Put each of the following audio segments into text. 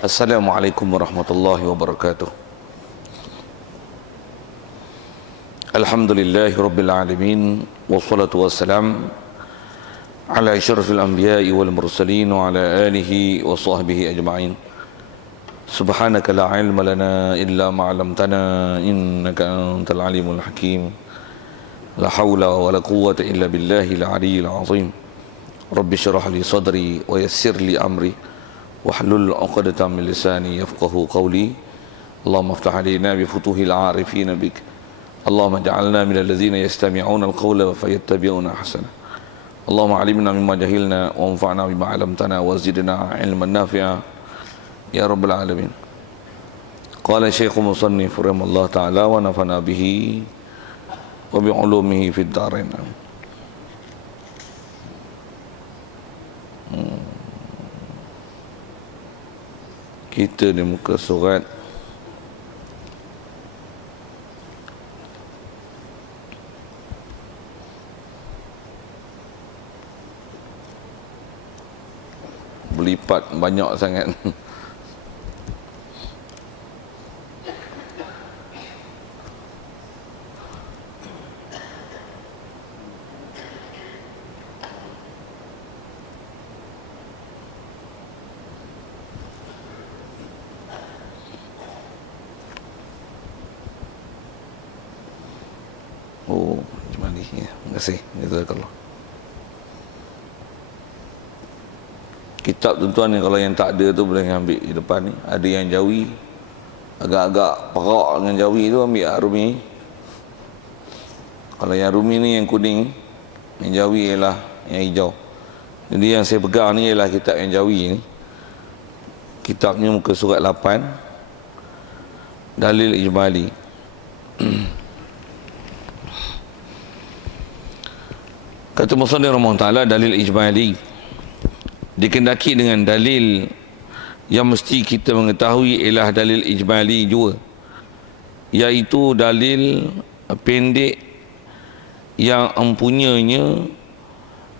Assalamualaikum warahmatullahi wabarakatuh. Alhamdulillahi rabbil alamin, wassalatu wassalam ala asyrafil anbiya'i wal mursalin wa ala alihi wa sahbihi ajma'in. Subhanaka la ilma lana illa ma 'allamtana innaka antal alimul hakim. La haula wa la quwwata illa billahil aliyyil azim. Rabbi shrah li sadri wa yassir li amri wahlul 'uqdatam min lisani yafqahu qawli. Allahumma iftah 'alaina bi futuhil 'arifin bik. Allahumma ij'alna minal ladzina yastami'una al-qawla fayattabi'una ahsana. Allahumma 'allimna mimma jahilna wa anfa'na bima 'allamtana wa zidna 'ilman nafi'a ya rabbal alamin. Qala Syekh Musannif rahimallahu ta'ala wa nafa'na bihi wa bi 'ulumihi fid dharain. Kita di muka surat berlipat banyak sangat. Oh, macam ni ya. Terima kasih. Jazakallah. Kitab tuan-tuan ni kalau yang tak ada tu boleh ambil di depan ni. Ada yang Jawi, agak-agak perak dengan Jawi tu ambil Rumi. Kalau yang Rumi ni yang kuning, yang Jawi ialah yang hijau. Jadi yang saya pegang ni ialah kitab yang Jawi ni. Kitabnya muka surat 8, Dalil Ijmali. Kata Musannif rahimahullah ta'ala, dalil ijmali dikendaki dengan dalil yang mesti kita mengetahui ialah dalil ijmali juga, iaitu dalil pendek yang empunyanya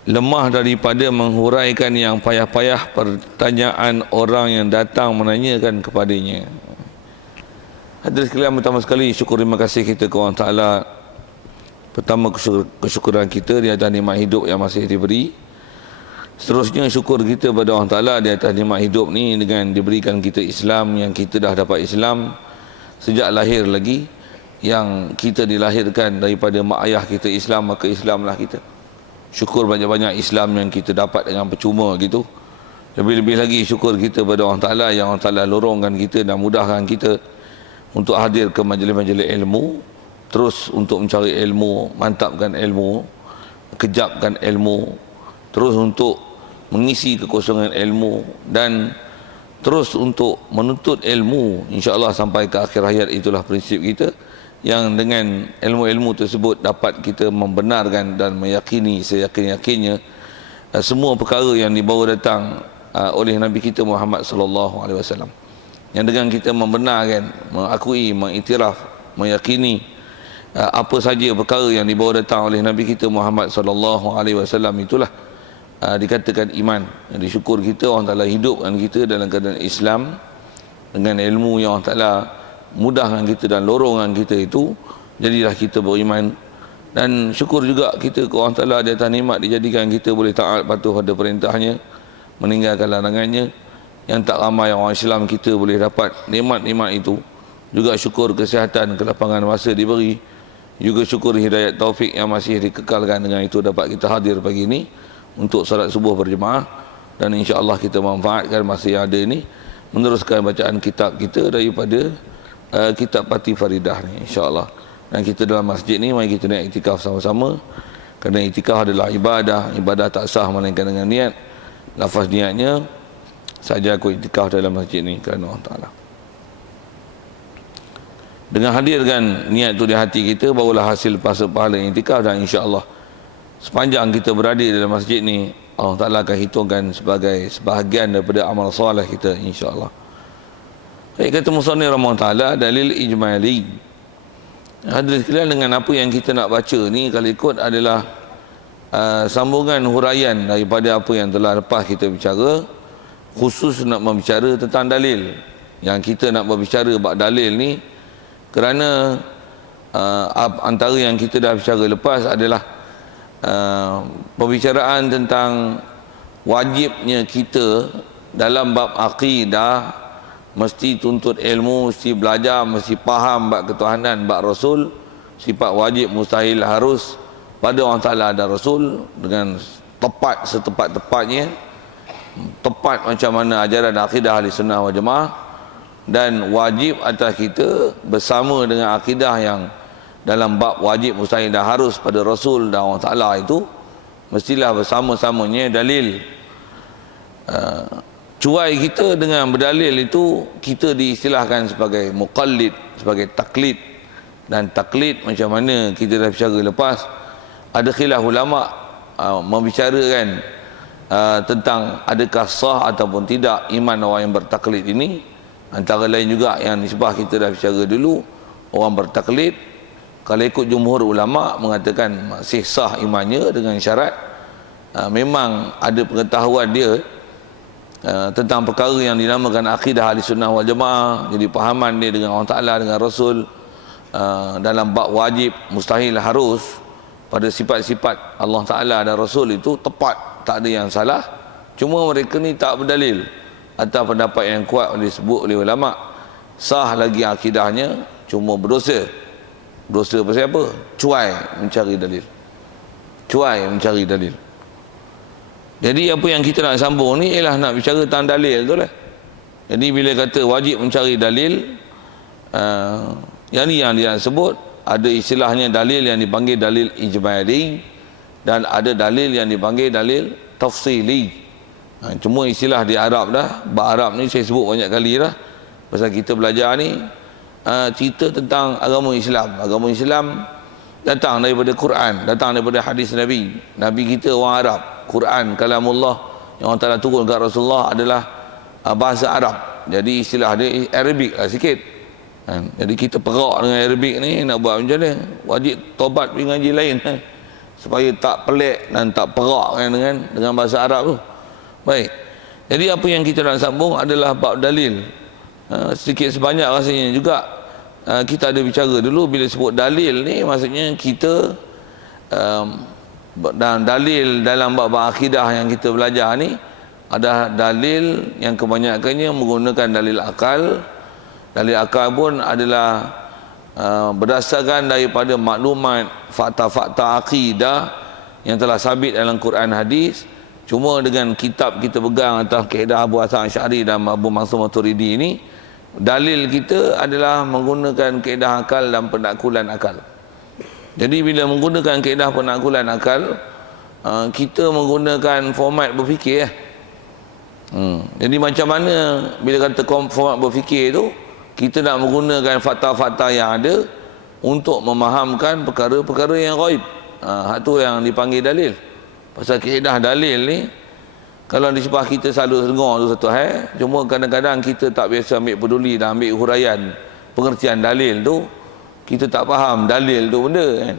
lemah daripada menghuraikan yang payah-payah pertanyaan orang yang datang menanyakan kepadanya. Hadirin sekalian, pertama sekali syukur terima kasih kita kepada Allah Ta'ala. Pertama kesyukuran kita di atas nikmat hidup yang masih diberi. Seterusnya syukur kita kepada Allah Ta'ala di atas nikmat hidup ni dengan diberikan kita Islam, yang kita dah dapat Islam sejak lahir lagi, yang kita dilahirkan daripada mak ayah kita Islam, maka Islamlah kita. Syukur banyak-banyak Islam yang kita dapat dengan percuma gitu. Lebih-lebih lagi syukur kita kepada Allah Ta'ala yang Allah Ta'ala lorongkan kita dan mudahkan kita untuk hadir ke majlis-majlis ilmu, terus untuk mencari ilmu, mantapkan ilmu, kejapkan ilmu, terus untuk mengisi kekosongan ilmu, dan terus untuk menuntut ilmu insya-Allah sampai ke akhir hayat. Itulah prinsip kita, yang dengan ilmu-ilmu tersebut dapat kita membenarkan dan meyakini seyakin-yakinnya semua perkara yang dibawa datang oleh Nabi kita Muhammad sallallahu alaihi wasallam. Yang dengan kita membenarkan, mengakui, mengiktiraf, meyakini apa saja perkara yang dibawa datang oleh Nabi kita Muhammad sallallahu alaihi wasallam, itulah dikatakan iman. Jadi syukur kita Allah Taala hidupkan kita dalam keadaan Islam dengan ilmu yang Allah Taala mudahkan kita dan lorongkan kita itu, jadilah kita beriman. Dan syukur juga kita kepada Allah Taala di atas nikmat dijadikan kita boleh taat patuh pada perintahnya, meninggalkan larangannya. Yang tak ramai orang Islam kita boleh dapat nikmat-nikmat itu. Juga syukur kesihatan, kelapangan masa diberi. Juga syukur hidayat taufik yang masih dikekalkan. Dengan itu dapat kita hadir pagi ini untuk salat subuh berjemaah, dan insya-Allah kita manfaatkan masa yang ada ini meneruskan bacaan kitab kita daripada kitab Pati Faridah ni insya-Allah. Dan kita dalam masjid ni mari kita naik iktikaf sama-sama, kerana iktikaf adalah ibadah tak sah melainkan dengan niat. Lafaz niatnya saja aku iktikaf dalam masjid ni kerana Allah Taala. Dengan hadirkan niat itu di hati kita, barulah hasil pahala iktikaf. Dan insya-Allah sepanjang kita berada dalam masjid ni, Allah Ta'ala akan hitungkan sebagai sebahagian daripada amal soleh kita insya-Allah. Baik, kata musannif rahimahullah ta'ala, dalil ijmali. Hadirin sekalian, dengan apa yang kita nak baca ni kalau ikut adalah sambungan huraian daripada apa yang telah lepas kita bicara, khusus nak berbicara tentang dalil. Yang kita nak berbicara bab dalil ni kerana antara yang kita dah bicara lepas adalah pembicaraan tentang wajibnya kita dalam bab akidah mesti tuntut ilmu, mesti belajar, mesti faham bab ketuhanan, bab Rasul, sifat wajib mustahil harus pada orang Ta'ala dan Rasul dengan tepat setepat-tepatnya, tepat macam mana ajaran akidah ahli sunnah wal jamaah, dan wajib atas kita bersama dengan akidah yang dalam bab wajib mustahil dan harus pada Rasul dan Allah Ta'ala itu mestilah bersama-samanya dalil. Cuai kita dengan berdalil itu kita diistilahkan sebagai muqallid, sebagai taklid. Dan taklid macam mana kita dah bicara lepas, ada khilaf ulama membicarakan tentang adakah sah ataupun tidak iman orang yang bertaklid ini. Antara lain juga yang nisbah kita dah bicara dulu, orang bertaklid kalau ikut jumhur ulama mengatakan masih sah imannya dengan syarat memang ada pengetahuan dia tentang perkara yang dinamakan akidah ahli sunnah wal jamaah, jadi pahaman dia dengan Allah Ta'ala, dengan Rasul dalam bab wajib mustahil harus pada sifat-sifat Allah Ta'ala dan Rasul itu tepat, tak ada yang salah. Cuma mereka ni tak berdalil atas pendapat yang kuat disebut oleh ulama, sah lagi akidahnya, cuma berdosa. Berdosa pasal apa? Cuai mencari dalil, cuai mencari dalil. Jadi apa yang kita nak sambung ni ialah nak bicara tentang dalil tu lah. Jadi bila kata wajib mencari dalil, yang ni yang dia sebut, ada istilahnya dalil yang dipanggil dalil ijmali dan ada dalil yang dipanggil dalil tafsili. Cuma istilah di Arab dah, bab Arab ni saya sebut banyak kali dah. Pasal kita belajar ni cerita tentang agama Islam. Agama Islam datang daripada Quran, datang daripada hadis Nabi. Nabi kita orang Arab. Quran kalamullah yang Allah Ta'ala turun kat Rasulullah adalah bahasa Arab. Jadi istilah dia Arabic lah sikit. Jadi kita perak dengan Arabic ni, nak buat macam mana? Wajib tobat pergi ngaji lain supaya tak pelik dan tak perak dengan bahasa Arab tu. Baik. Jadi apa yang kita nak sambung adalah bab dalil. Sedikit sebanyak rasanya juga kita ada bicara dulu bila sebut dalil ni, maksudnya kita dan dalil dalam bab akidah yang kita belajar ni ada dalil yang kebanyakannya menggunakan dalil akal. Dalil akal pun adalah berdasarkan daripada maklumat fakta-fakta akidah yang telah sabit dalam Quran hadis. Cuma dengan kitab kita pegang atas kaedah Abu Hasan Asy'ari dan Abu Mansur Maturidi ini, dalil kita adalah menggunakan kaedah akal dan penaklukan akal. Jadi bila menggunakan kaedah penaklukan akal, kita menggunakan format berfikir. Jadi macam mana bila kata format berfikir itu, kita nak menggunakan fakta-fakta yang ada untuk memahamkan perkara-perkara yang ghaib. Hak tu yang dipanggil dalil. Pasal kaedah dalil ni, kalau di sebelah kita selalu dengar tu satu hal, cuma kadang-kadang kita tak biasa ambil peduli dan ambil huraian pengertian dalil tu, kita tak faham dalil tu benda kan.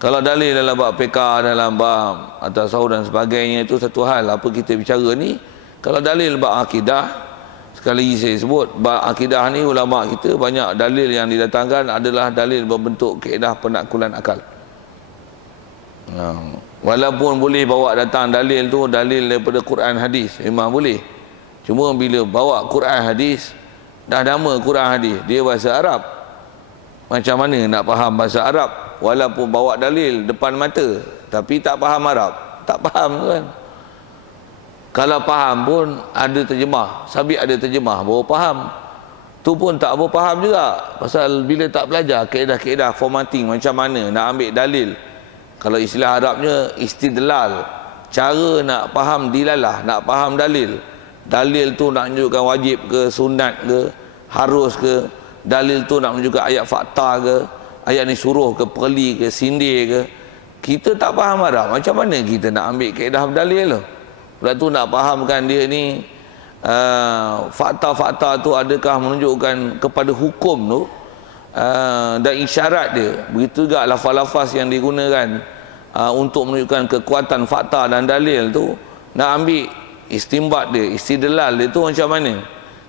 Kalau dalil dalam bab fiqh, dalam bab atas sahur dan sebagainya, itu satu hal. Apa kita bicara ni, kalau dalil bab akidah, sekali lagi saya sebut, bab akidah ni ulama kita banyak dalil yang didatangkan adalah dalil berbentuk kaedah penaklukan akal. Walaupun boleh bawa datang dalil tu, dalil daripada Quran hadis, memang boleh. Cuma bila bawa Quran hadis, dah nama Quran hadis, dia bahasa Arab, macam mana nak faham bahasa Arab walaupun bawa dalil depan mata tapi tak faham Arab? Tak faham kan. Kalau faham pun ada terjemah, sabit ada terjemah baru faham, tu pun tak berapa faham juga. Pasal bila tak belajar kaedah-kaedah formatting macam mana nak ambil dalil. Kalau istilah Arabnya istidlal, cara nak faham dilalah, nak faham dalil. Dalil tu nak menunjukkan wajib ke, sunat ke, harus ke. Dalil tu nak menunjukkan ayat fakta ke, ayat ni suruh ke, perli ke, sindir ke. Kita tak faham Arab, macam mana kita nak ambil kaedah berdalil tu? Pula tu nak fahamkan dia ni fakta-fakta tu adakah menunjukkan kepada hukum tu dan isyarat dia. Begitu juga lafaz-lafaz yang digunakan untuk menunjukkan kekuatan fakta dan dalil tu, nak ambil istimbat dia, istidlal dia tu macam mana.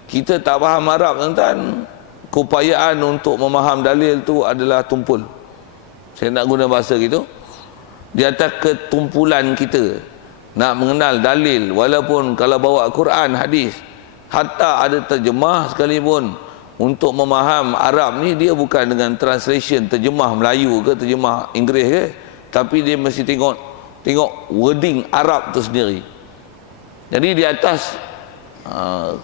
Kita tak faham Arab tuan-tuan, keupayaan untuk memaham dalil tu adalah tumpul. Saya nak guna bahasa gitu. Di atas ketumpulan kita nak mengenal dalil, walaupun kalau bawa Quran, hadis, hatta ada terjemah sekalipun, untuk memaham Arab ni dia bukan dengan translation, terjemah Melayu ke terjemah Inggeris ke, tapi dia mesti tengok wording Arab tu sendiri. Jadi di atas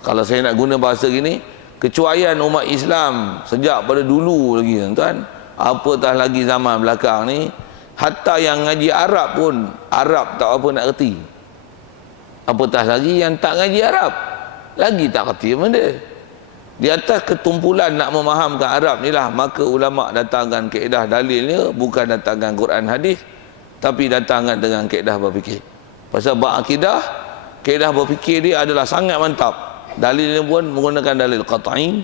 kalau saya nak guna bahasa gini, kecuaian umat Islam sejak pada dulu lagi tuan-tuan, apatah lagi zaman belakang ni, hatta yang ngaji Arab pun Arab tak apa nak reti, apatah lagi yang tak ngaji Arab lagi tak reti benda. Di atas ketumpulan nak memahamkan Arab ni lah, maka ulama datangkan kaedah dalilnya bukan datangkan Quran hadis, tapi datangkan dengan kaedah berfikir. Pasal bab akidah, kaedah berfikir dia adalah sangat mantap. Dalilnya pun menggunakan dalil qat'i.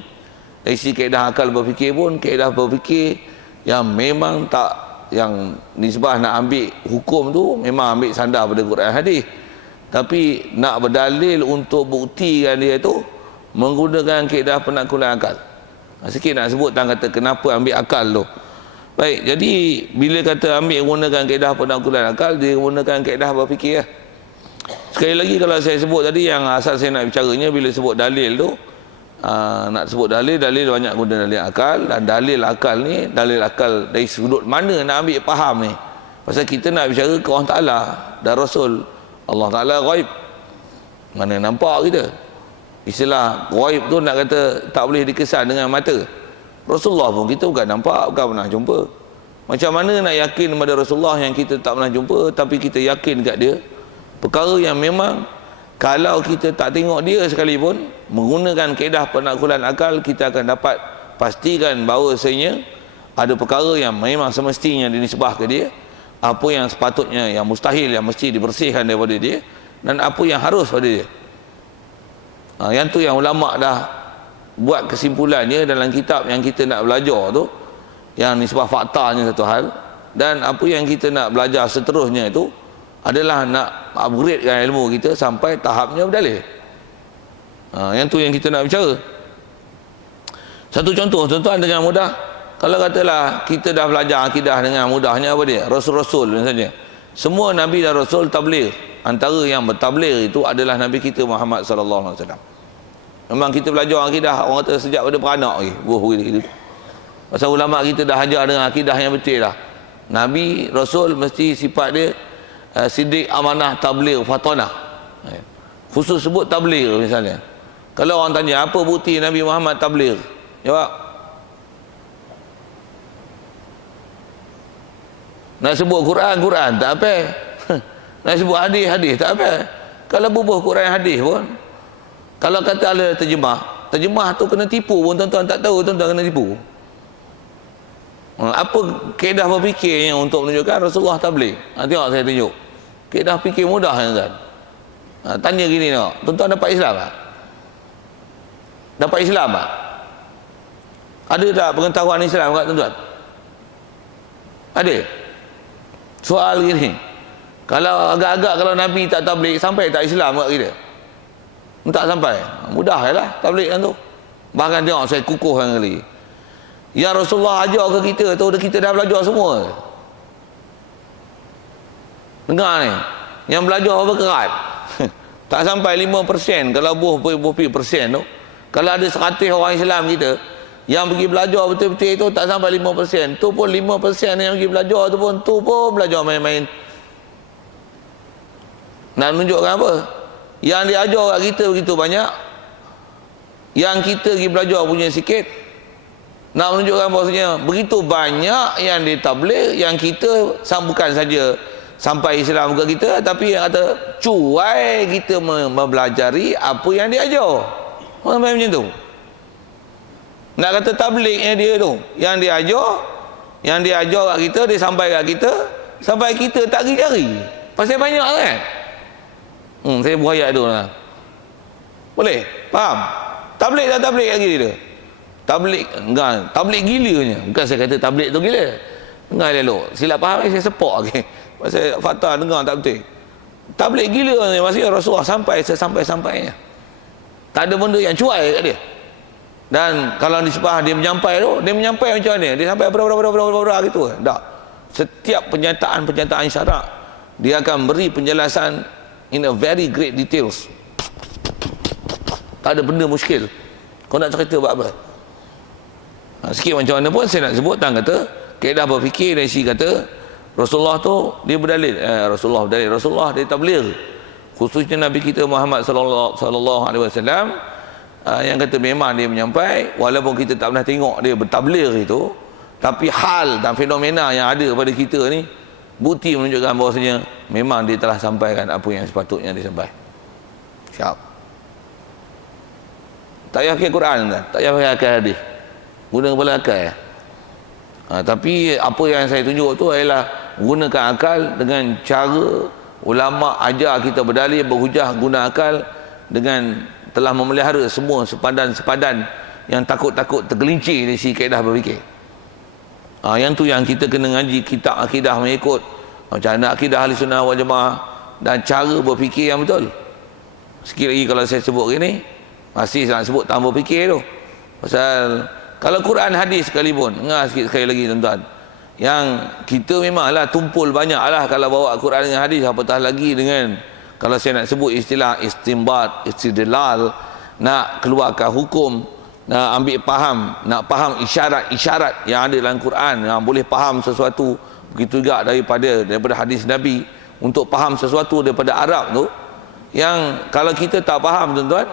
Dari sisi kaedah akal berfikir pun kaedah berfikir yang memang tak, yang nisbah nak ambil hukum tu memang ambil sandar pada Quran hadis, tapi nak berdalil untuk buktikan dia tu menggunakan kaedah penaklukan akal. Sikit nak sebut tentang kata kenapa ambil akal tu. Baik, jadi bila kata ambil menggunakan kaedah penaklukan akal, dia menggunakan kaedah berfikir lah. Sekali lagi kalau saya sebut tadi, yang asal saya nak bicaranya bila sebut dalil tu, nak sebut dalil banyak guna dalil akal. Dan dalil akal ni, dalil akal dari sudut mana nak ambil faham ni. Pasal kita nak bicara ke Allah Ta'ala dan Rasul. Allah Ta'ala ghaib, mana nampak kita. Istilah ghaib tu nak kata tak boleh dikesan dengan mata. Rasulullah pun kita bukan nampak, bukan pernah jumpa. Macam mana nak yakin kepada Rasulullah yang kita tak pernah jumpa, tapi kita yakin kat dia perkara yang memang kalau kita tak tengok dia sekalipun, menggunakan kaedah penaklukan akal, kita akan dapat pastikan bahawasanya ada perkara yang memang semestinya dinisbah ke dia, apa yang sepatutnya, yang mustahil, yang mesti dibersihkan daripada dia, dan apa yang harus pada dia. Yang tu yang ulama dah buat kesimpulannya dalam kitab yang kita nak belajar tu, yang nisbah faktanya satu hal, dan apa yang kita nak belajar seterusnya itu adalah nak upgradekan ilmu kita sampai tahapnya berdalil. Yang tu yang kita nak bicara. Satu contoh tuan-tuan dengan mudah, kalau katalah kita dah belajar akidah dengan mudahnya, apa dia? Rasul-rasul misalnya, semua Nabi dan Rasul tabligh. Antara yang bertabligh itu adalah Nabi kita Muhammad sallallahu alaihi wasallam. Memang kita belajar akidah, orang kata sejak pada beranak lagi. Gitu. Pasal ulama kita dah ajar dengan akidah yang betul lah. Nabi, Rasul mesti sifat dia siddiq, amanah, tabligh, fatanah. Khusus sebut tabligh misalnya. Kalau orang tanya apa bukti Nabi Muhammad tabligh, jawab. Nak sebut Quran tak apa. Nak sebut hadis tak apa. Kalau bubuh Quran hadis pun, kalau kata ada terjemah tu kena tipu pun tuan-tuan tak tahu, tuan-tuan kena tipu. Apa kaedah berfikirnya untuk menunjukkan Rasulullah tabligh? Tengok saya tunjuk. Kaedah fikir mudah kan. Tanya gini tengok, tuan-tuan dapat Islam tak? Dapat Islam tak? Ada tak pengetahuan Islam kat tuan-tuan? Ada? Soal gini, kalau agak-agak kalau Nabi tak tabligh, sampai tak Islam kat kita? Tak sampai. Mudah lah tabligh kan tu. Bahkan tengok saya kukuhkan kali, yang Rasulullah ajar ke kita tu kita dah belajar semua. Dengar ni, yang belajar apa kerat. Tak sampai 5%. Kalau buh persen tu, kalau ada 100 orang Islam kita yang pergi belajar betul-betul itu, tak sampai 5%. Tu pun 5% yang pergi belajar tu pun belajar main-main. Nak menunjukkan apa? Yang diajar kat kita begitu banyak, yang kita pergi belajar punya sikit. Nak menunjukkan bahawasanya begitu banyak yang ditabligh, yang kita bukan saja sampai Islam ke kita, tapi yang kata cuai kita mempelajari apa yang diajar. Orang faham macam tu? Nak kata tablighnya dia tu, yang diajar kat kita, dia sampai kat kita, sampai kita tak pergi cari. Pasal banyak kan? Saya buat ayat tu lah. Boleh? Faham? Tabligh tak tabligh lagi dia? Tabligh enggak, tabligh gilanya. Bukan saya kata tabligh tu gila. Dengar elok. Silap faham saya sepak lagi. Pasal fakta dengar tak betul. tabligh gila ni, maksudnya Rasulullah sampai sesampai-sampainya. Tak ada benda yang cuai kat dia. Dan kalau disebah dia menyampai macam mana? Dia sampai berapa gitu. Tak. Setiap penyataan syarak dia akan beri penjelasan in a very great details. Tak ada benda muskil. Kau nak cerita buat apa? Sikit macam mana pun saya nak sebut tentang kata kaedah berfikir dari si kata Rasulullah tu dia berdalil. Rasulullah dia tabligh. Khususnya Nabi kita Muhammad sallallahu alaihi wasallam yang kata memang dia menyampai walaupun kita tak pernah tengok dia bertabligh itu, tapi hal dan fenomena yang ada pada kita ni bukti menunjukkan bahawasanya memang dia telah sampaikan apa yang sepatutnya disampaikan. Siap. Tak payah pakai Quran kan? Tak payah pakai akal hadis. Guna kepala akal ya? Tapi apa yang saya tunjuk tu adalah gunakan akal dengan cara ulama ajar kita berdalil, berhujah, guna akal dengan telah memelihara semua sepadan yang takut-takut tergelincir dari si kaedah berfikir. Yang tu yang kita kena ngaji kitab akidah mengikut macam mana akidah ahli sunnah wal jamaah dan cara berfikir yang betul. Sikit lagi kalau saya sebut gini masih nak sebut tambah fikir tu. Pasal kalau Quran hadis sekalipun, dengar sikit sekali lagi tuan-tuan, yang kita memanglah tumpul banyak lah kalau bawa Quran dengan hadis, apatah lagi dengan kalau saya nak sebut istilah istinbat, istidlal, nak keluarkan hukum, nak ambil faham, nak faham isyarat-isyarat yang ada dalam Quran, yang boleh faham sesuatu. Begitu juga daripada hadis Nabi, untuk faham sesuatu daripada Arab tu, yang kalau kita tak faham tuan-tuan,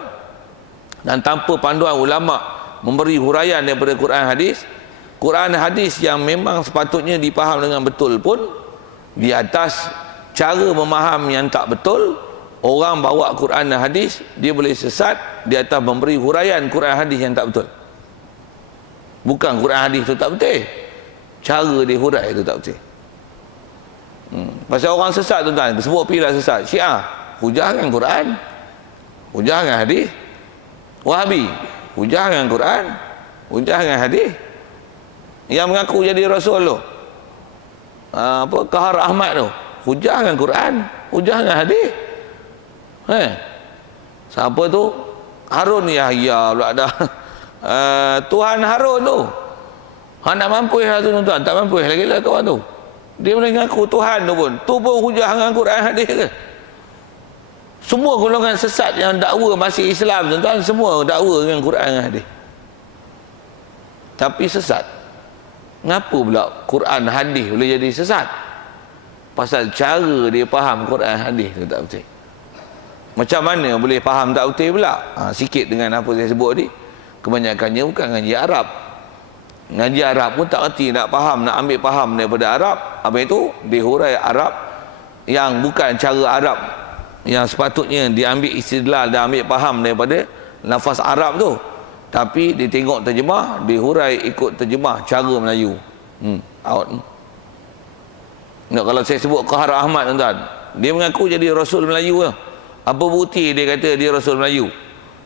dan tanpa panduan ulama memberi huraian daripada Quran hadis yang memang sepatutnya dipaham dengan betul pun, di atas cara memaham yang tak betul, orang bawa Quran dan hadis dia boleh sesat di atas memberi huraian Quran hadis yang tak betul. Bukan Quran hadis tu tak betul, cara dia hurai tu tak betul. Pasal orang sesat tuan-tuan, sebut pilih sesat. Syiah hujah dengan Quran, hujah dengan hadis. Wahabi hujah dengan Quran, hujah dengan hadis. Yang mengaku jadi Rasul tu, Kahar Ahmad tu, hujah dengan Quran, hujah dengan hadis. Siapa tu? Harun Yahya pula dah. Tuhan Harun tu. Nak mampu lah tu tuan-tuan, tak mampu lagi lah kawan tu. Dia boleh mengaku Tuhan tu pun hujah dengan Quran hadis ke? Semua golongan sesat yang dakwa masih Islam tuan-tuan, semua dakwa dengan Quran dan hadis. Tapi sesat. Ngapa pula Quran hadis boleh jadi sesat? Pasal cara dia faham Quran hadis tu tak betul. Macam mana boleh faham tak betul pula? Sikit dengan apa saya sebut ni, kebanyakannya bukan ngaji Arab. Ngaji Arab pun tak erti, nak faham, nak ambil faham daripada Arab, apa itu dihurai Arab yang bukan cara Arab yang sepatutnya diambil istidlal dan ambil faham daripada lafaz Arab tu, tapi dia tengok terjemah, dihurai ikut terjemah cara Melayu. Out. Kalau saya sebut Kahar Ahmad tuan-tuan, dia mengaku jadi Rasul Melayu lah. Apa bukti dia kata dia Rasul Melayu?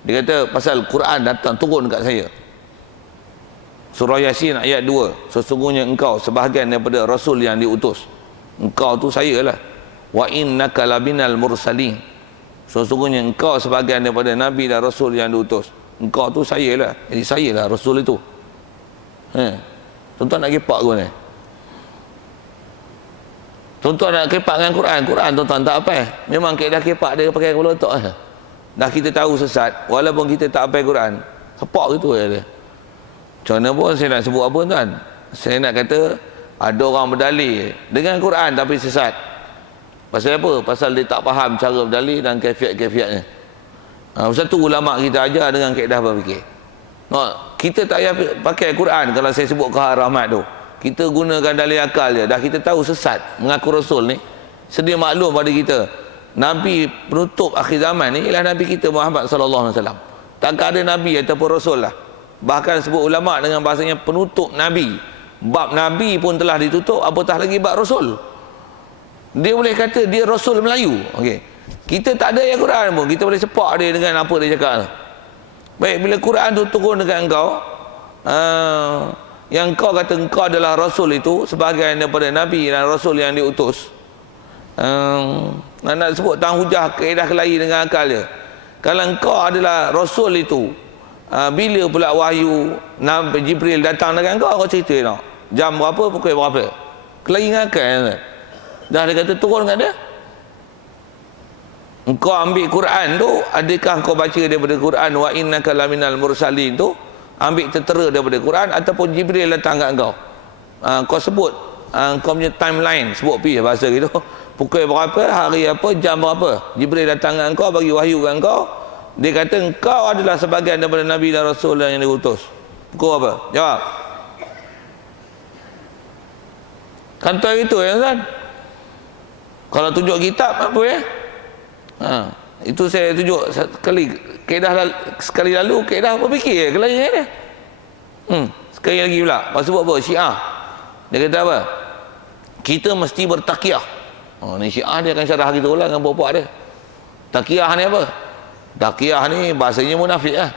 Dia kata pasal Quran datang turun dekat saya. Surah Yasin ayat 2, sesungguhnya engkau sebahagian daripada Rasul yang diutus. Engkau tu saya lah. Wa innaka labinal mursalin, sesungguhnya engkau sebahagian daripada Nabi dan Rasul yang diutus. Engkau tu saya lah. Jadi saya lah Rasul itu. Tuan-tuan nak kepak ke mana? Tuan-tuan nak kepak dengan Quran tuan-tuan tak apa. Memang kaedah kepak dia pakai kepala otak lah. Dah kita tahu sesat, walaupun kita tak apa Quran, kepak gitu je dia. Macam mana pun saya nak sebut apa tuan? Saya nak kata ada orang berdalil dengan Quran tapi sesat. Pasal apa? Pasal dia tak faham cara berdalil dan kaifiat-kaifiatnya. Pasal tu ulama kita ajar dengan kaedah berfikir. Kita tak payah pakai Quran. Kalau saya sebut Kahar Ahmad tu, kita gunakan dalil akal je. Dah kita tahu sesat mengaku Rasul ni. Sedia maklum pada kita, Nabi penutup akhir zaman ni ialah Nabi kita Muhammad sallallahu alaihi wasallam. Takkan ada Nabi ataupun Rasul lah. Bahkan sebut ulama dengan bahasanya penutup Nabi. Bab Nabi pun telah ditutup, apatah lagi bab Rasul. Dia boleh kata dia Rasul Melayu. Okey. Kita tak ada ayat Quran pun, kita boleh sepak dia dengan apa dia cakap. Baik, bila Quran tu turun dekat engkau, yang kau kata engkau adalah Rasul itu, sebahagian daripada Nabi dan Rasul yang diutus, Nak sebut tentang hujah kaedah kelahi dengan akal dia. Kalau engkau adalah Rasul itu, bila pula wahyu Nabi Jibril datang dengan kau cerita nak jam berapa, pukul berapa? Kelahi dengan akal kan? Dah dia kata turun kat dia. Engkau ambil Quran tu, adakah kau baca daripada Quran wa innaka laminal mursalin tu, ambil tertera daripada Quran ataupun Jibril datang kat kau? Kau sebut kau punya timeline, sebut pi bahasa gitu. Pukul berapa, hari apa, jam berapa Jibril datang kat kau, bagi wahyu kat kau. Dia kata engkau adalah sebahagian daripada Nabi dan Rasul yang diutus. Pukul apa? Jawab. Kantor itu ya Ustaz. Kalau tunjuk kitab apa ya? Itu saya tunjuk sekali sekali lalu kaedah berfikir kelahi dia. Sekali lagi pula. Pasal buat apa? Syiah. Dia kata apa? Kita mesti bertakiyah. Ni Syiah dia akan syarah kita ulang dengan bapak dia. Takiyah ni apa? Takiyah ni bahasanya munafik lah.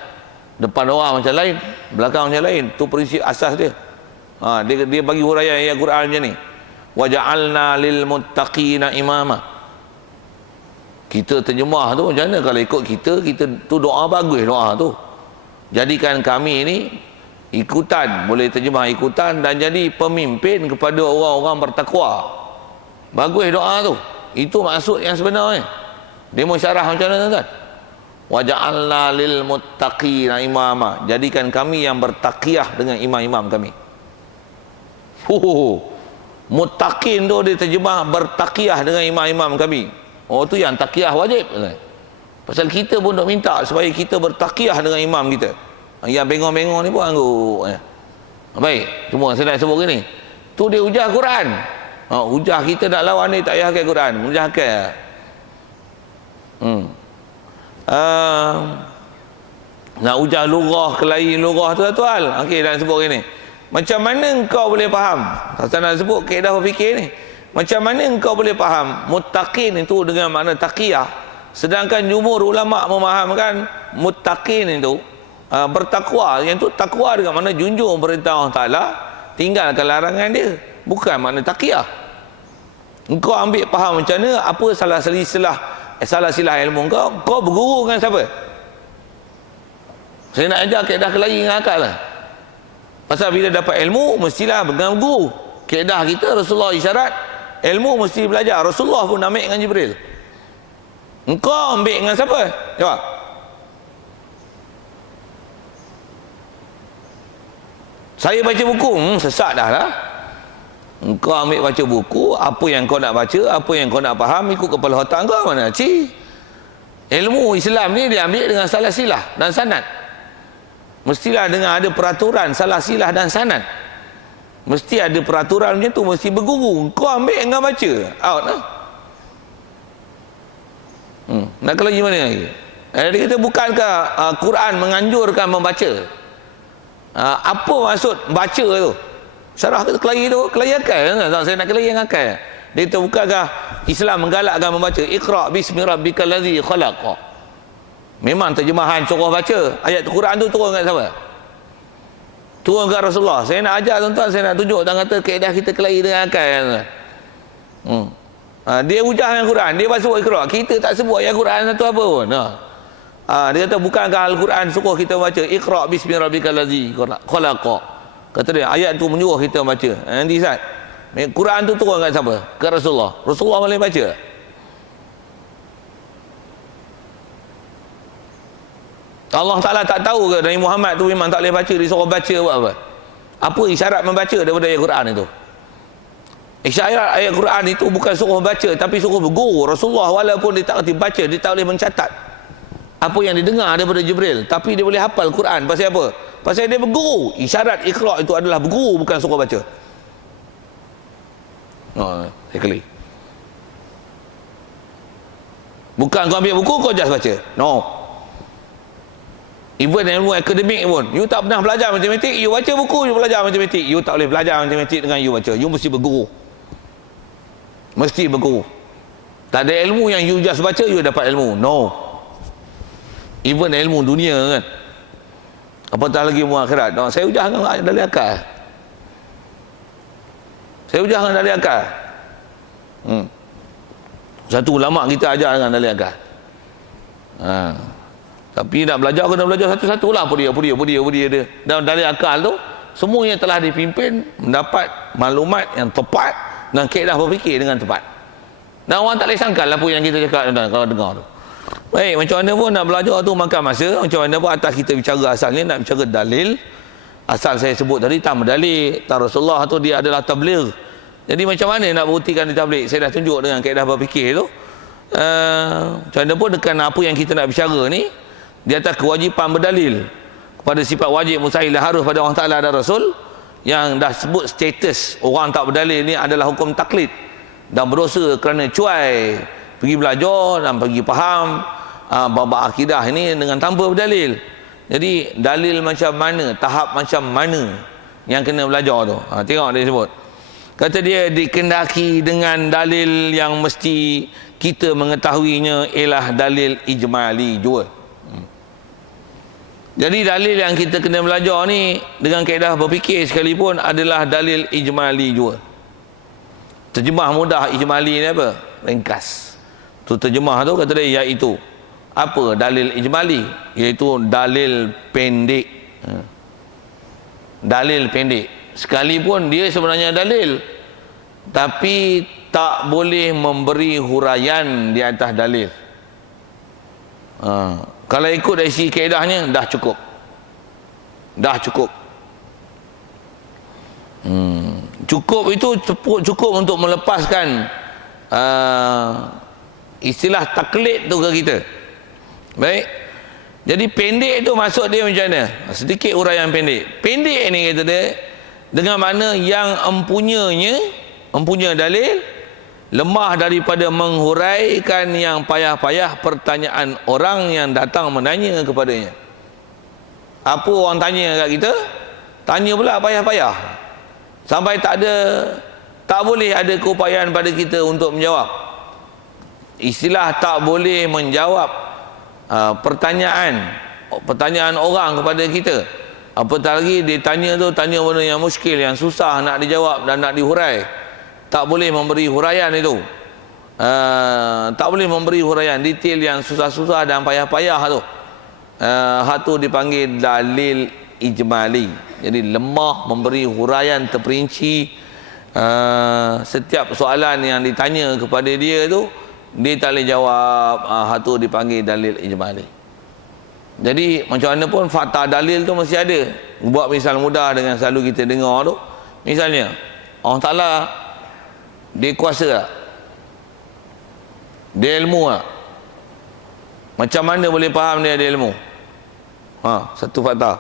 Depan orang macam lain, belakang macam lain. Tu prinsip asas dia. Dia bagi huraian ayat Quran macam ni. Wa ja'alna lil muttaqina imama. Kita terjemah tu macam mana? Kalau ikut kita tu doa bagus doa tu. Jadikan kami ni ikutan, boleh terjemah ikutan, dan jadi pemimpin kepada orang-orang bertakwa. Bagus doa tu. Itu maksud yang sebenarnya. Dia mau syarah macam mana tuan? Wa ja'alna lil muttaqina imama. Jadikan kami yang bertakiyah dengan imam-imam kami. Muttaqin tu dia terjemah bertakiyah dengan imam-imam kami. Tu yang takiyah wajib. Pasal kita pun nak minta supaya kita bertakiyah dengan imam kita. Yang bengong-bengong ni pun angguk. Baik, cuma saya nak sebut gini. Tu dia hujah Quran. Hujah kita nak lawan ni tak payah pakai Quran. Hujah pakai. Nak hujah lughah, kelahi lughah tu tuan. Okey, dan sebut gini. Macam mana engkau boleh faham? Saya nak sebut kaedah berfikir ni. Macam mana engkau boleh faham muttaqin itu dengan makna taqiyah, sedangkan jumhur ulama memahamkan muttaqin itu bertakwa, yang tu takwa dengan makna junjung perintah Allah Taala, tinggalkan larangan dia, bukan makna taqiyah. Engkau ambil faham macam mana? Apa salah silah ilmu kau berguru dengan siapa? Saya nak ajar kaedah kelahi dengan akal lah. Pasal bila dapat ilmu mestilah dengan guru. Kaedah kita Rasulullah isyarat ilmu mesti belajar. Rasulullah pun ambil dengan Jibril. Engkau ambil dengan siapa? Jawab. Saya baca buku, sesat dah lah. Engkau ambil baca buku, apa yang kau nak baca, apa yang kau nak faham, ikut kepala otak kau mana? Ilmu Islam ni dia ambil dengan salah silah dan sanad. Mestilah dengan ada peraturan salah silah dan sanad. Mesti ada peraturan macam tu, mesti berguru. Kau ambil dengan baca, out lah. Nak kalau gimana lagi? Dia kata bukankah Quran menganjurkan membaca? Apa maksud baca tu? Syarah kata kelahi tu, kelahi akal. Saya nak kelahi yang akal. Dia kata bukankah Islam menggalakkan membaca? Iqra bismi rabbikal ladzi khalaq. Memang terjemahan suruh baca. Ayat Quran tu turun kat siapa? Turun kat Rasulullah. Saya nak ajar tuan-tuan, saya nak tunjuk dan kata kaedah kita kelahi dengan akal. Dia hujah dengan Quran, dia sebut Iqra. Kita tak sebut ayat Quran satu apa pun. Dia kata bukankah Al-Quran suruh kita baca Iqra bismi rabbikal ladzi khalaq. Kata dia ayat tu menyuruh kita baca. Nanti Ustaz, Quran tu turun kat siapa? Kat Rasulullah. Rasulullah boleh baca? Allah Ta'ala tak tahu ke Nabi Muhammad tu memang tak boleh baca, disuruh baca buat apa? Apa isyarat membaca daripada ayat Quran itu? Isyarat ayat Quran itu bukan suruh baca, tapi suruh berguru. Rasulullah walaupun dia tak boleh baca, dia tak boleh mencatat apa yang didengar daripada Jibril, tapi dia boleh hafal Quran. Pasal apa? Pasal dia berguru. Isyarat Iqra itu adalah berguru, bukan suruh baca. Saya kali. Bukan kau ambil buku, kau just baca. No. Even ilmu akademik pun, you tak pernah belajar matematik, you baca buku, you belajar matematik. You tak boleh belajar matematik dengan you baca. You mesti berguru. Mesti berguru. Tak ada ilmu yang you just baca, you dapat ilmu. No. Even ilmu dunia kan. Apatah lagi ilmu akhirat. No, saya ujahkan dari akal. Saya ujahkan dari akal. Satu ulama kita ajar dengan dalil akal. Tapi nak belajar kena belajar satu-satulah apa dia dia. Dan dalil akal tu semuanya telah dipimpin mendapat maklumat yang tepat dan kaedah berfikir dengan tepat. Dan orang tak boleh sangkal apa yang kita cakap kalau dengar tu. Baik, macam mana pun nak belajar tu makan masa. Macam mana pun atas kita bicara asalnya nak bicara dalil. Asal saya sebut tadi tak berdalil. Tak Rasulullah tu dia adalah tabligh. Jadi macam mana nak buktikan dia tabligh? Saya dah tunjuk dengan kaedah berfikir tu. Macam mana pun dengan apa yang kita nak bicara ni, di atas kewajipan berdalil kepada sifat wajib mustahil dan harus pada Allah Ta'ala dan Rasul, yang dah sebut status orang tak berdalil ni adalah hukum taklid dan berdosa kerana cuai pergi belajar dan pergi faham bab akidah ini dengan tanpa berdalil. Jadi dalil macam mana, tahap macam mana yang kena belajar tu. Tengok dia sebut, kata dia dikendaki dengan dalil yang mesti kita mengetahuinya ialah dalil ijmali jua. Jadi dalil yang kita kena belajar ni dengan kaedah berfikir sekalipun adalah dalil ijmali jua. Terjemah mudah ijmali ni apa? Ringkas. Tu terjemah tu kata dia iaitu apa dalil ijmali? Iaitu dalil pendek. Dalil pendek. Sekalipun dia sebenarnya dalil, tapi tak boleh memberi huraian di atas dalil. Kalau ikut dari segi kaedahnya dah cukup. Dah cukup. Cukup itu cukup untuk melepaskan istilah taklid tu ke kita. Baik. Jadi pendek tu maksud dia macam mana? Sedikit uraian pendek. Pendek ni kata dia dengan mana yang empunya dalil lemah daripada menghuraikan yang payah-payah pertanyaan orang yang datang menanya kepadanya. Apa orang tanya kat kita? Tanya pula payah-payah. Sampai tak boleh ada keupayaan pada kita untuk menjawab. Istilah tak boleh menjawab pertanyaan orang kepada kita. Apatah lagi dia tanya benda yang muskil, yang susah nak dijawab dan nak dihurai. Tak boleh memberi huraian itu. Tak boleh memberi huraian detail yang susah-susah dan payah-payah tu. Hak tu dipanggil dalil ijmali. Jadi lemah memberi huraian terperinci. Setiap soalan yang ditanya kepada dia tu dia tak boleh jawab. Hak tu dipanggil dalil ijmali. Jadi macam mana pun fakta dalil tu mesti ada. Buat misal mudah dengan selalu kita dengar tu, misalnya Allah Ta'ala dia kuasa tak? Dia ilmu tak? Macam mana boleh faham dia ada ilmu? Satu fakta.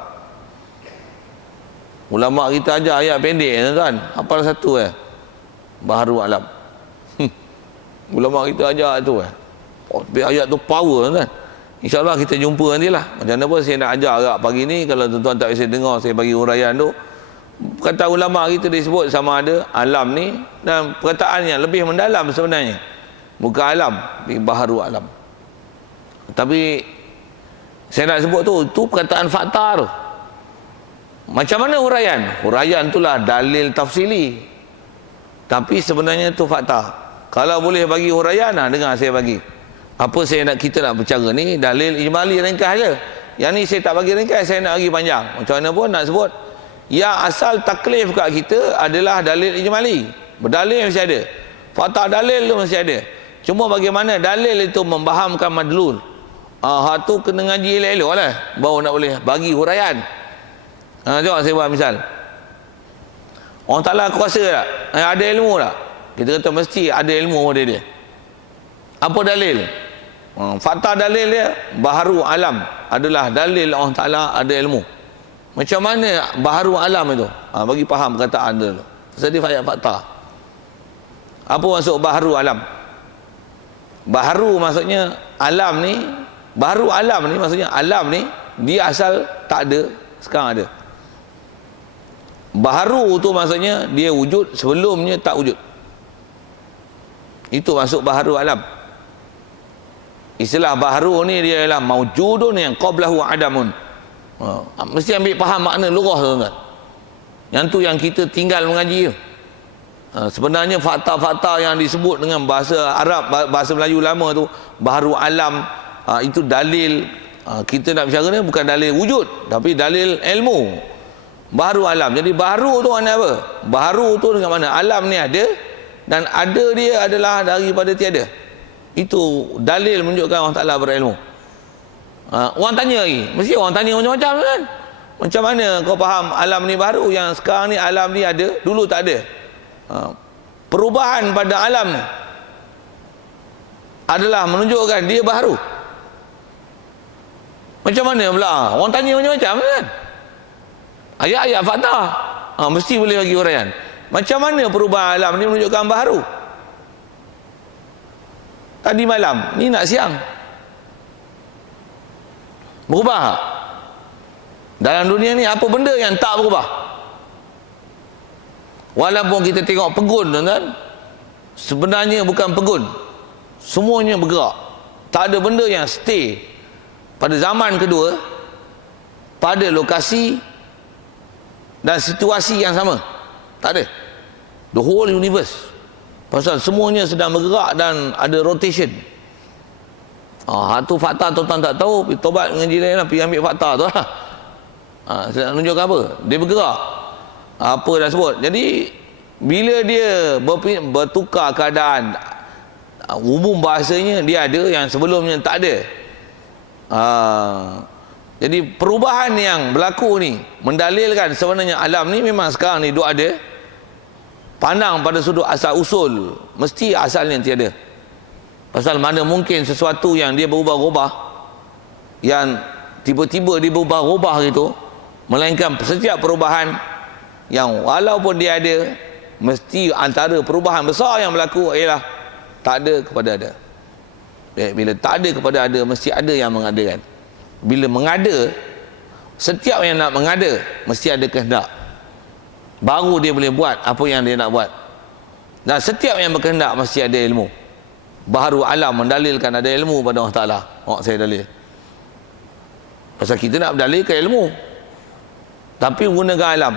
Ulama kita ajar ayat pendek tuan, hafal satu baharu alam. Ulama kita ajar tu ayat tu power tuan. InsyaAllah kita jumpa nantilah. Macam mana pun saya nak ajar agak pagi ni. Kalau tuan-tuan tak bisa dengar saya bagi huraian tu. Kata ulama kita disebut sama ada alam ni, dan perkataan yang lebih mendalam sebenarnya bukan alam, tapi baharu alam. Tapi saya nak sebut tu, itu perkataan fakta tu. Macam mana huraian? Huraian itulah dalil tafsili, tapi sebenarnya tu fakta. Kalau boleh bagi huraian, dengar saya bagi. Apa kita nak bercara ni dalil ijmali ringkas je. Yang ni saya tak bagi ringkas, saya nak bagi panjang. Macam mana pun nak sebut, yang asal taklif kat kita adalah dalil ijmali. Berdalil mesti ada, fakta dalil tu mesti ada. Cuma bagaimana dalil itu membahamkan madlul, hak tu kena ngaji elok-elok lah, baru nak boleh bagi huraian. Tengok saya buat misal, orang Ta'ala kuasa tak? Ada ilmu tak? Kita kata mesti ada ilmu pada dia. Apa dalil? Fakta dalil dia baharu alam adalah dalil Allah Ta'ala ada ilmu. Macam mana baharu alam itu? Bagi faham perkataan dia dulu. Jadi ayat fakta. Apa maksud baharu alam? Baharu maksudnya alam ni, baharu alam ni maksudnya alam ni dia asal tak ada, sekarang ada. Baharu tu maksudnya dia wujud, sebelumnya tak wujud. Itu maksud baharu alam. Istilah baharu ni dia ialah maujudun yang qablahu adamun. Mesti ambil faham makna lughah tu tuan. Yang tu yang kita tinggal mengaji tu. Sebenarnya fakta-fakta yang disebut dengan bahasa Arab, bahasa Melayu lama tu, baharu alam, itu dalil. Kita nak bicara ni bukan dalil wujud, tapi dalil ilmu. Baharu alam. Jadi baharu tu makna apa? Baharu tu dengan mana? Alam ni ada, dan ada dia adalah daripada tiada. Itu dalil menunjukkan Allah Ta'ala berilmu. Orang tanya lagi, mesti orang tanya macam-macam kan? Macam mana kau faham alam ni baru, yang sekarang ni alam ni ada, dulu tak ada? Perubahan pada alam ni adalah menunjukkan dia baru. Macam mana pula? Orang tanya macam-macam kan? Ayat-ayat fakta mesti boleh bagi uraian. Macam mana perubahan alam ni menunjukkan baru? Tadi malam, ni nak siang, berubah tak? Dalam dunia ni apa benda yang tak berubah? Walaupun kita tengok pegun, tuan-tuan, sebenarnya bukan pegun, semuanya bergerak. Tak ada benda yang stay pada zaman kedua, pada lokasi dan situasi yang sama. Tak ada. The whole universe, pasal semuanya sedang bergerak dan ada rotation. Itu fakta tuan-tuan tak tahu, pergi tobat mengaji lain lah, pergi ambil fakta tu lah. Saya nak tunjukkan apa? Dia bergerak. Apa dah sebut. Jadi bila dia bertukar keadaan, umum bahasanya dia ada yang sebelumnya tak ada. Jadi perubahan yang berlaku ni mendalilkan sebenarnya alam ni memang sekarang ni duk ada. Pandang pada sudut asal usul, mesti asalnya tiada. Pasal mana mungkin sesuatu yang dia berubah-ubah, yang tiba-tiba dia berubah-ubah gitu, melainkan setiap perubahan yang walaupun dia ada, mesti antara perubahan besar yang berlaku ialah tak ada kepada ada. Bila tak ada kepada ada, mesti ada yang mengadakan. Bila mengada, setiap yang nak mengada mesti ada kehendak, baru dia boleh buat apa yang dia nak buat. Dan setiap yang berkehendak mesti ada ilmu. Baharu alam mendalilkan ada ilmu pada Allah Ta'ala. Saya dalil. Pasal kita nak berdalilkan ilmu, tapi menggunakan alam.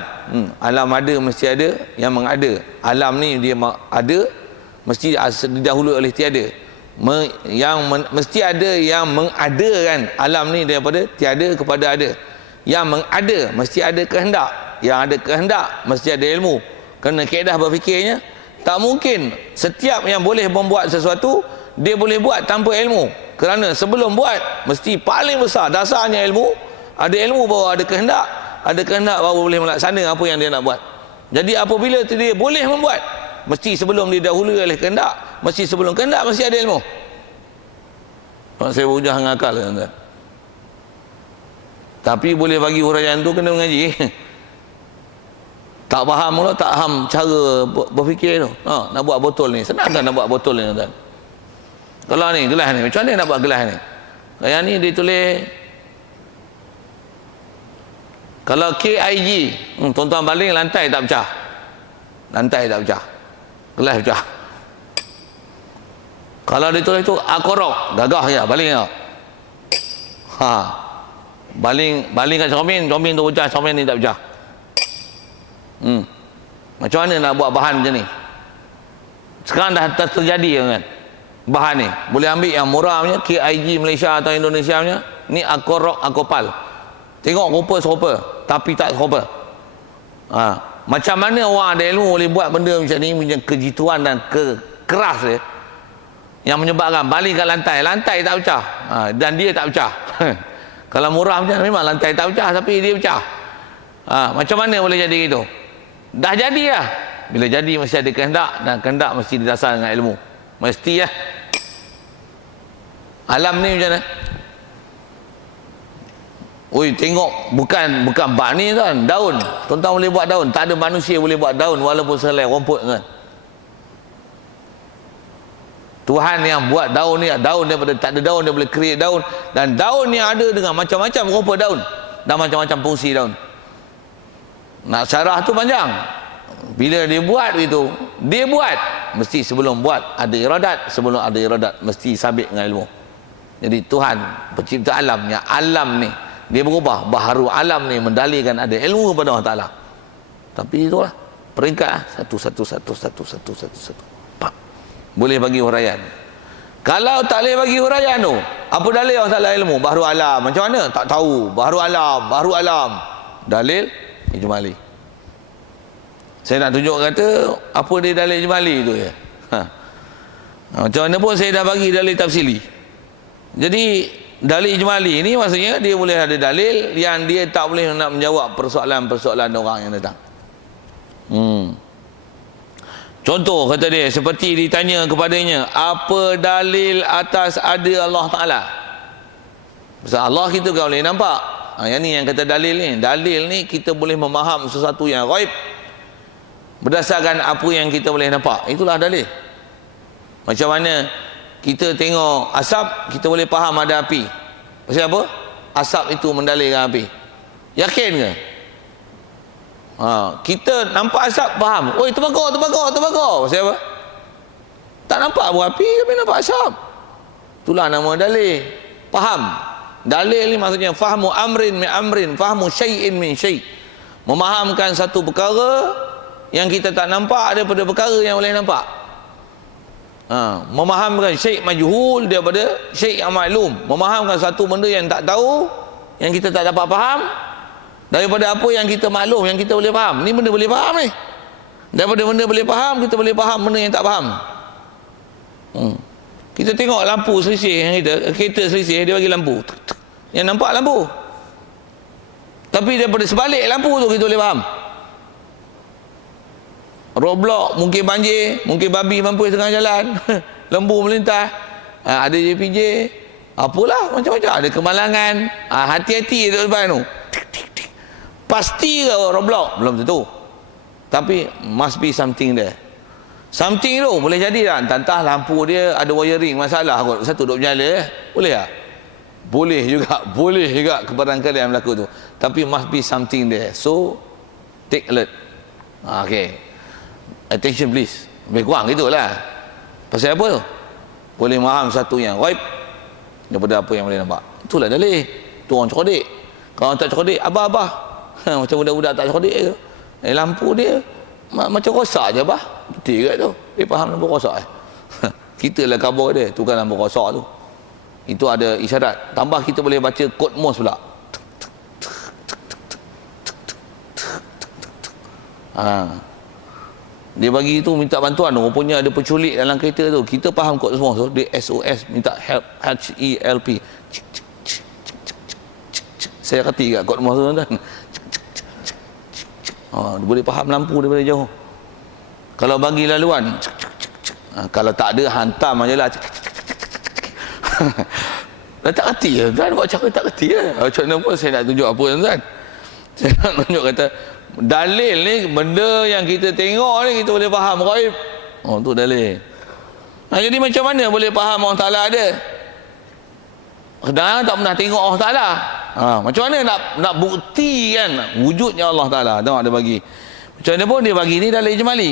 Alam ada, mesti ada yang mengada. Alam ni dia ada, mesti didahului oleh tiada. Mesti ada yang mengadakan alam ni daripada tiada kepada ada. Yang mengada mesti ada kehendak. Yang ada kehendak mesti ada ilmu. Kerana kaedah berfikirnya, tak mungkin setiap yang boleh membuat sesuatu dia boleh buat tanpa ilmu. Kerana sebelum buat, mesti paling besar dasarnya ilmu. Ada ilmu baru ada kehendak. Ada kehendak baru boleh melaksana apa yang dia nak buat. Jadi apabila dia boleh membuat, mesti sebelum dia dahului oleh kehendak, mesti sebelum kehendak mesti ada ilmu. Saya berhujah dengan akal, tuan-tuan. Tapi boleh bagi huraian tu kena mengaji. Tak faham pula, tak faham cara berfikir tu. Nak buat botol ni, senang kan nak buat botol ni, tuan-tuan. Kalau ni gelas ni, macam mana nak buat gelas ni? Yang ni dia tulis, kalau KIG, tuan-tuan baling lantai tak pecah. Lantai tak pecah, gelas pecah. Kalau dia tulis tu akorok, gagah je, baling je. Baling kat cermin tu pecah, cermin ni tak pecah. Macam mana nak buat bahan macam ni? Sekarang dah terjadi kan bahan ni. Boleh ambil yang murah punya, KIG Malaysia atau Indonesia punya. Ni akorok, akopal. Tengok rupa serupa, tapi tak serupa. Macam mana orang ada ilmu boleh buat benda macam ni, punya kejituan dan keras dia, yang menyebabkan baling kat lantai tak pecah, dan dia tak pecah. Kalau murah macam memang lantai tak pecah, tapi dia pecah. Macam mana boleh jadi gitu? Dah jadi lah. Bila jadi mesti ada kehendak, dan kehendak mesti didasar dengan ilmu. Mesti lah. Alam ni macam mana? Tengok, bukan bak ni kan, daun. Tuan-tuan boleh buat daun. Tak ada manusia boleh buat daun walaupun selai rumput kan. Tuhan yang buat daun ni, daun daripada tak ada daun dia boleh create daun, dan daun yang ada dengan macam-macam rupa daun dan macam-macam fungsi daun. Nak syarah tu panjang. Bila dia buat itu, dia buat mesti sebelum buat ada iradat, sebelum ada iradat mesti sabit dengan ilmu. Jadi Tuhan pencipta alam, yang alam ni dia berubah, baharu alam ni mendalilkan ada ilmu kepada Allah Ta'ala. Tapi itulah Peringkat satu. Pak. Boleh bagi huraian. Kalau tak boleh bagi huraian tu, apa dalil orang tak ilmu? Bahru alam. Macam mana? Tak tahu. Bahru alam. Dalil ijmali. Saya nak tunjuk kata apa dia dalil ijmali tu ya. Macam mana pun saya dah bagi dalil tafsili. Jadi dalil ijmali ni maksudnya dia boleh ada dalil yang dia tak boleh nak menjawab persoalan-persoalan orang yang datang. Contoh kata dia, seperti ditanya kepadanya, apa dalil atas ada Allah Ta'ala? Pasal Allah kita kan boleh nampak. Yang ni yang kata dalil ni. Dalil ni kita boleh memaham sesuatu yang ghaib berdasarkan apa yang kita boleh nampak. Itulah dalil. Macam mana kita tengok asap, kita boleh faham ada api. Pasal apa? Asap itu mendalilkan api. Yakin ke? Kita nampak asap, faham. Oi, terbakar. Pasal apa? Tak nampak pun api, tapi nampak asap. Itulah nama dalil. Faham. Dalil ni maksudnya fahmu amrin min amrin, fahmu syai'in min syai'. Memahamkan satu perkara yang kita tak nampak daripada perkara yang boleh nampak. Memahamkan syai' majhul daripada syai' yang maklum. Memahamkan satu benda yang tak tahu, yang kita tak dapat faham, daripada apa yang kita maklum, yang kita boleh faham. Ni benda boleh faham ni. Daripada benda boleh faham, kita boleh faham benda yang tak faham. Kita tengok lampu selisih yang kereta selisih, dia bagi lampu. Yang nampak lampu. Tapi daripada sebalik lampu tu kita boleh faham. Roadblock, mungkin banjir, mungkin babi mampus tengah jalan, lembu melintas, ada JPJ, apalah macam-macam, ada kemalangan, hati-hati dekat depan tu. Pasti ke roadblock? Belum tentu. Tapi must be something there. Something tu boleh jadi tak? Entah lampu dia ada wiring masalah kot. Satu duk menyala boleh tak? Boleh juga kebarangkalian yang berlaku tu. Tapi must be something there. So take alert. Okay. Attention please. Lebih kurang gitulah. Pasal apa tu? Boleh faham satu yang ghaib daripada apa yang boleh nampak. Itulah dalil. Tu orang cerdik. Kalau tak cerdik, abah-abah. Macam budak-budak tak cerdik ke? Lampu dia macam rosak je bah. Betul kat tu. Dia faham lampu rosak. Kita lah khabar dia, tu kan lampu rosak tu. Itu ada isyarat. Tambah kita boleh baca kod Morse pula. Dia bagi tu minta bantuan tu. Rupanya ada penculik dalam kereta tu. Kita faham kod Morse tu. Dia SOS minta help. HELP. Saya kerti kat kod Morse tu kan. Dia boleh faham lampu daripada jauh. Kalau bagi laluan, kalau tak ada hantam aje lah. Dah tak kerti kan, buat cara tak kerti lah. Macam mana pun saya nak tunjuk apa tuan. Saya nak tunjuk kata dalil ni benda yang kita tengok ni kita boleh faham ghaib. Tu dalil. Jadi macam mana boleh faham Allah Ta'ala ada? Kadang-kadang tak pernah tengok Allah Ta'ala. Macam mana nak buktikan wujudnya Allah Ta'ala? Tengok dia bagi. Macam mana pun dia bagi ni dalil ijmali.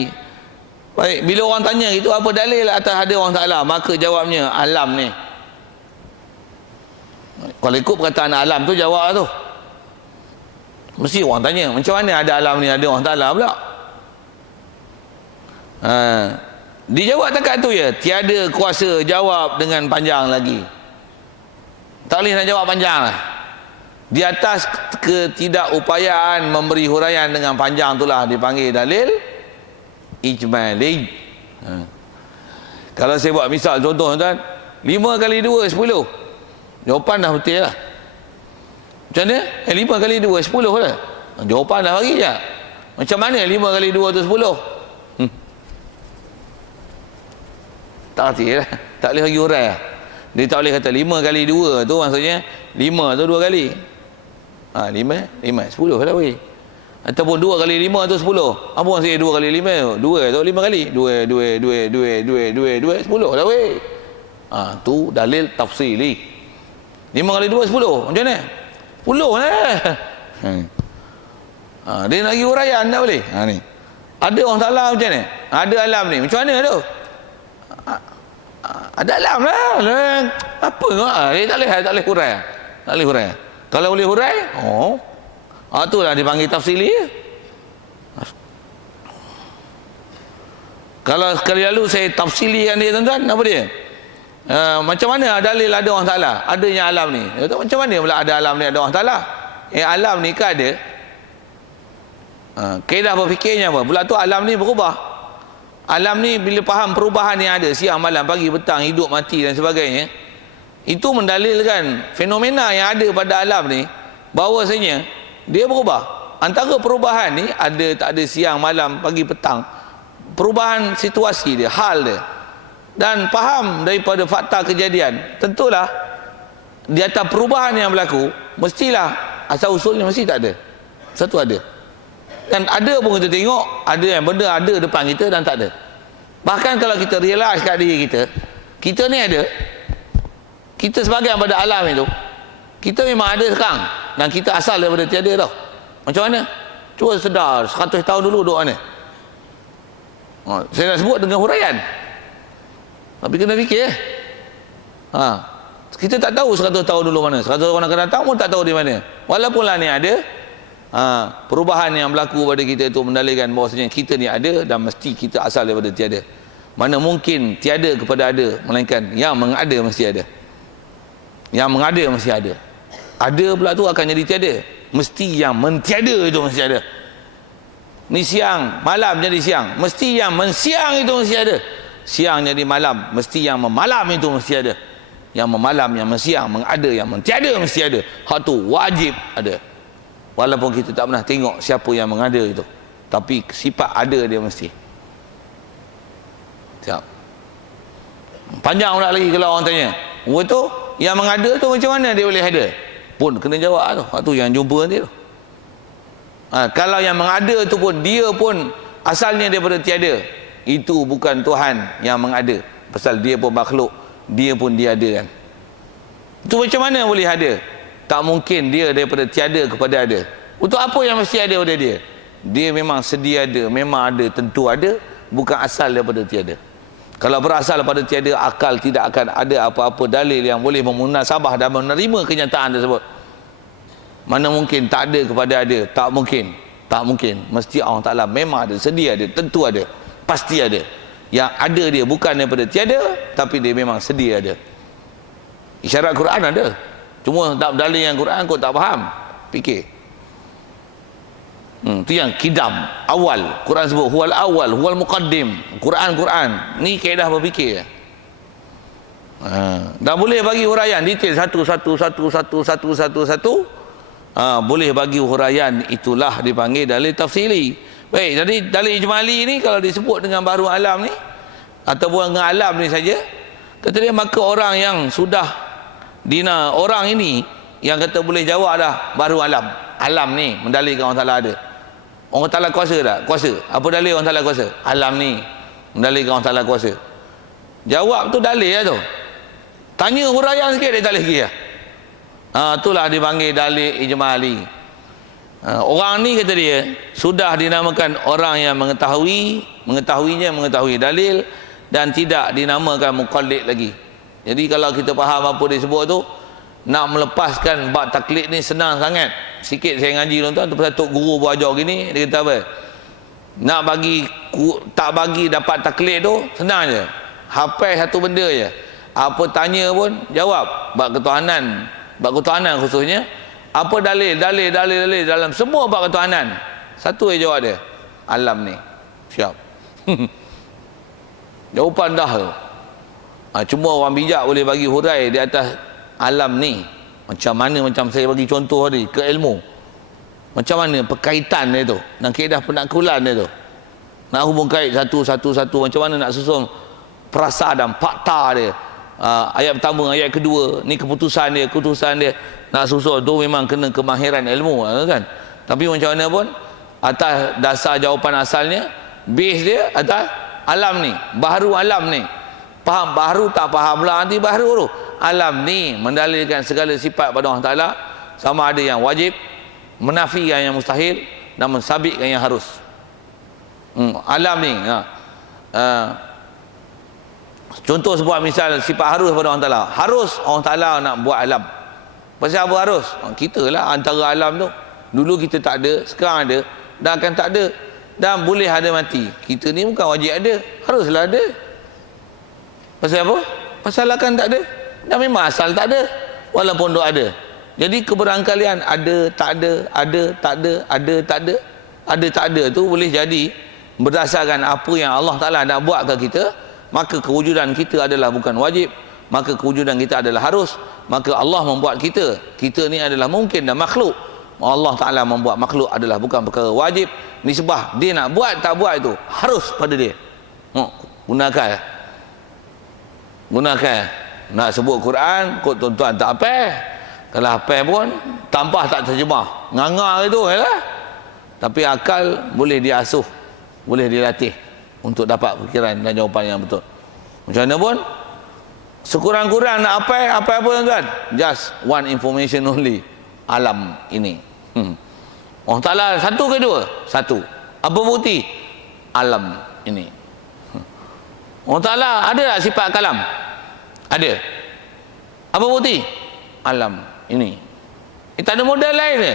Baik, bila orang tanya itu apa dalil atas ada Allah Ta'ala, maka jawabnya alam ni. Kalau ikut perkataan alam tu, jawab tu. Mesti orang tanya, macam mana ada alam ni, ada Allah Ta'ala pula? Dijawab dekat tu ya, tiada kuasa jawab dengan panjang lagi. Tak boleh nak jawab panjang lah. Di atas ketidakupayaan memberi huraian dengan panjang itulah dipanggil dalil ijmali. Kalau saya buat misal contoh tuan, 5 kali 2 10. Jawapan dah betul lah. Macam mana? 5 kali 2 10 lah. Jawapan dah bagi je. Macam mana 5 kali 2 tu 10? Tak kerti lah. Tak boleh bagi hurai lah. Dia tak boleh kata 5 kali 2 tu maksudnya 5 tu 2 kali. 5 10 lah weh. Ataupun 2 kali 5 tu 10. Apa maksudnya 2 kali 5? 2 tu 5 kali. 2 10 lah weh. Tu dalil tafsili. 5 kali 2 10. Macam mana? 10 lah. Dia nak bagi huraian tak boleh. Ni. Ada orang Ta'ala macam mana? Ada alam ni. Macam mana tu? Ada alam lah. Apa? Dia tak boleh hurai. Tak boleh hurai. Kalau boleh hurai, itulah dipanggil tafsili. Kalau sekali lalu saya tafsilikan dia tuan-tuan, apa dia? Macam mana dalil ada Allah Ta'ala? Adanya alam ni. Dia kata, macam mana pula ada alam ni ada Allah Ta'ala? Alam ni kan ada. Kaedah berfikirnya apa? Pula tu alam ni berubah. Alam ni bila faham perubahan yang ada, siang, malam, pagi, petang, hidup, mati dan sebagainya, itu mendalilkan fenomena yang ada pada alam ni, bahawasanya dia berubah. Antara perubahan ni ada tak ada siang, malam, pagi, petang, perubahan situasi dia, hal dia, dan faham daripada fakta kejadian. Tentulah di atas perubahan yang berlaku, mestilah asal usulnya mesti tak ada, satu ada. Dan ada pun kita tengok, ada yang benda ada depan kita dan tak ada. Bahkan kalau kita realise kat diri kita, kita ni ada, kita sebagai pada alam itu, kita memang ada sekarang, dan kita asal daripada tiada tau. Macam mana? Cuba sedar 100 tahun dulu duduk mana? Saya nak sebut dengan huraian, tapi kena fikir. Kita tak tahu 100 tahun dulu mana, 100 tahun akan datang pun tak tahu di mana. Walaupun lah ni ada, perubahan yang berlaku pada kita itu mendalilkan bahawasanya kita ni ada, dan mesti kita asal daripada tiada. Mana mungkin tiada kepada ada, melainkan yang mengada mesti ada. Yang mengada mesti ada. Ada pula tu akan jadi tiada. Mesti yang mentiada itu mesti ada. Ni siang, malam jadi siang, mesti yang mensiang itu mesti ada. Siang jadi malam, mesti yang memalam itu mesti ada. Yang memalam, yang mensiang, mengada, yang mentiada mesti ada. Hak tu wajib ada. Walaupun kita tak pernah tengok siapa yang mengada itu, tapi sifat ada dia mesti. Siap. Panjang pula lagi kalau orang tanya, tu yang mengada tu macam mana dia boleh ada? Pun kena jawab tu. Hak tu yang jumpa nanti tu. Kalau yang mengada tu pun dia pun asalnya daripada tiada, itu bukan Tuhan yang mengada. Pasal dia pun makhluk, dia pun dia ada kan. Itu macam mana boleh ada? Tak mungkin dia daripada tiada kepada ada. Untuk apa yang mesti ada pada dia? Dia memang sedia ada, memang ada, tentu ada, bukan asal daripada tiada. Kalau berasal daripada tiada, akal tidak akan ada apa-apa dalil yang boleh memunasabah dan menerima kenyataan tersebut. Mana mungkin tak ada kepada ada? Tak mungkin. Tak mungkin. Mesti Allah Ta'ala memang ada, sedia ada, tentu ada, pasti ada. Yang ada dia bukan daripada tiada, tapi dia memang sedia ada. Isyarat Quran ada, cuma tak berdalil yang Quran kau tak faham. Fikir. Itu yang kidam, awal. Quran sebut huwal awal, huwal muqaddim. Quran ni kaedah berfikir. Dah boleh bagi huraian detail satu. Boleh bagi huraian, itulah dipanggil dalil tafsili. Baik, jadi dalil ijmali ni kalau disebut dengan baru alam ni ataupun dengan alam ni saja, kata dia maka orang yang sudah dina, orang ini yang kata boleh jawab dah baru alam ni mendalilkan Allah Ta'ala ada. Allah Ta'ala kuasa tak? Kuasa. Apa dalil Allah Ta'ala kuasa? Alam ni mendalilkan Allah Ta'ala kuasa. Jawab tu dalil lah tu. Tanya huraian sikit dia tak boleh pergi lah. Itulah dipanggil dalil ijmali. Orang ni kata dia sudah dinamakan orang yang mengetahui dalil dan tidak dinamakan muqallid lagi. Jadi kalau kita faham apa dia sebut tu, nak melepaskan bab taklid ni senang sangat. Sikit saya ngaji tuan-tuan tu pasal tok guru berajar gini, dia kata apa? Nak bagi tak bagi dapat taklid tu senang je. Hafal satu benda je. Apa tanya pun jawab. Bab ketuhanan khususnya, apa dalil dalam semua bab ketuhanan, satu je jawab dia, alam ni. Siap. Jawapan dah tu. Cuma orang bijak boleh bagi hurai di atas alam ni. Macam mana, macam saya bagi contoh tadi ke ilmu, macam mana perkaitan dia tu dan kaedah penaklukan dia tu, nak hubung kait satu, macam mana nak susun perasa dan fakta dia. Ayat pertama, ayat kedua, ni keputusan dia nak susun tu memang kena kemahiran ilmu kan. Tapi macam mana pun atas dasar jawapan asalnya, base dia atas alam ni, baharu alam ni. Faham baharu tak faham lah nanti baharu tu. Alam ni mendalilkan segala sifat pada Allah Ta'ala, sama ada yang wajib, menafikan yang mustahil, dan mensabitkan yang harus. Alam ni contoh sebuah misal sifat harus pada Allah Ta'ala. Harus Allah Ta'ala nak buat alam. Pasal apa harus? Kita lah antara alam tu. Dulu kita tak ada, sekarang ada, dan akan tak ada. dan boleh ada mati. Kita ni bukan wajib ada, haruslah ada. Pasal apa? Pasal akan tak ada. Dan memang asal tak ada, walaupun dok ada. Jadi keberangkalian ada, tak ada, tak ada, tak ada tu boleh jadi berdasarkan apa yang Allah Ta'ala nak buat ke kita. Maka kewujudan kita adalah bukan wajib, maka kewujudan kita adalah harus. Maka Allah membuat kita ni adalah mungkin dan makhluk. Allah Ta'ala membuat makhluk adalah bukan perkara wajib, nisbah dia nak buat tak buat itu harus pada dia. Gunakan nak sebut Quran kok tuan-tuan tak apa, kalau apa pun tanpa tak terjemah nganga itu ya. Tapi akal boleh diasuh, boleh dilatih untuk dapat fikiran dan jawapan yang betul. Macam mana pun sekurang-kurang nak apa tuan-tuan, just one information only, alam ini. Allah Ta'ala satu ke dua? Satu. Apa bukti? Alam ini. Allah Ta'ala ada tak sifat kalam? Ada. Apa bukti? Alam ini. Tak ada modal lain ke?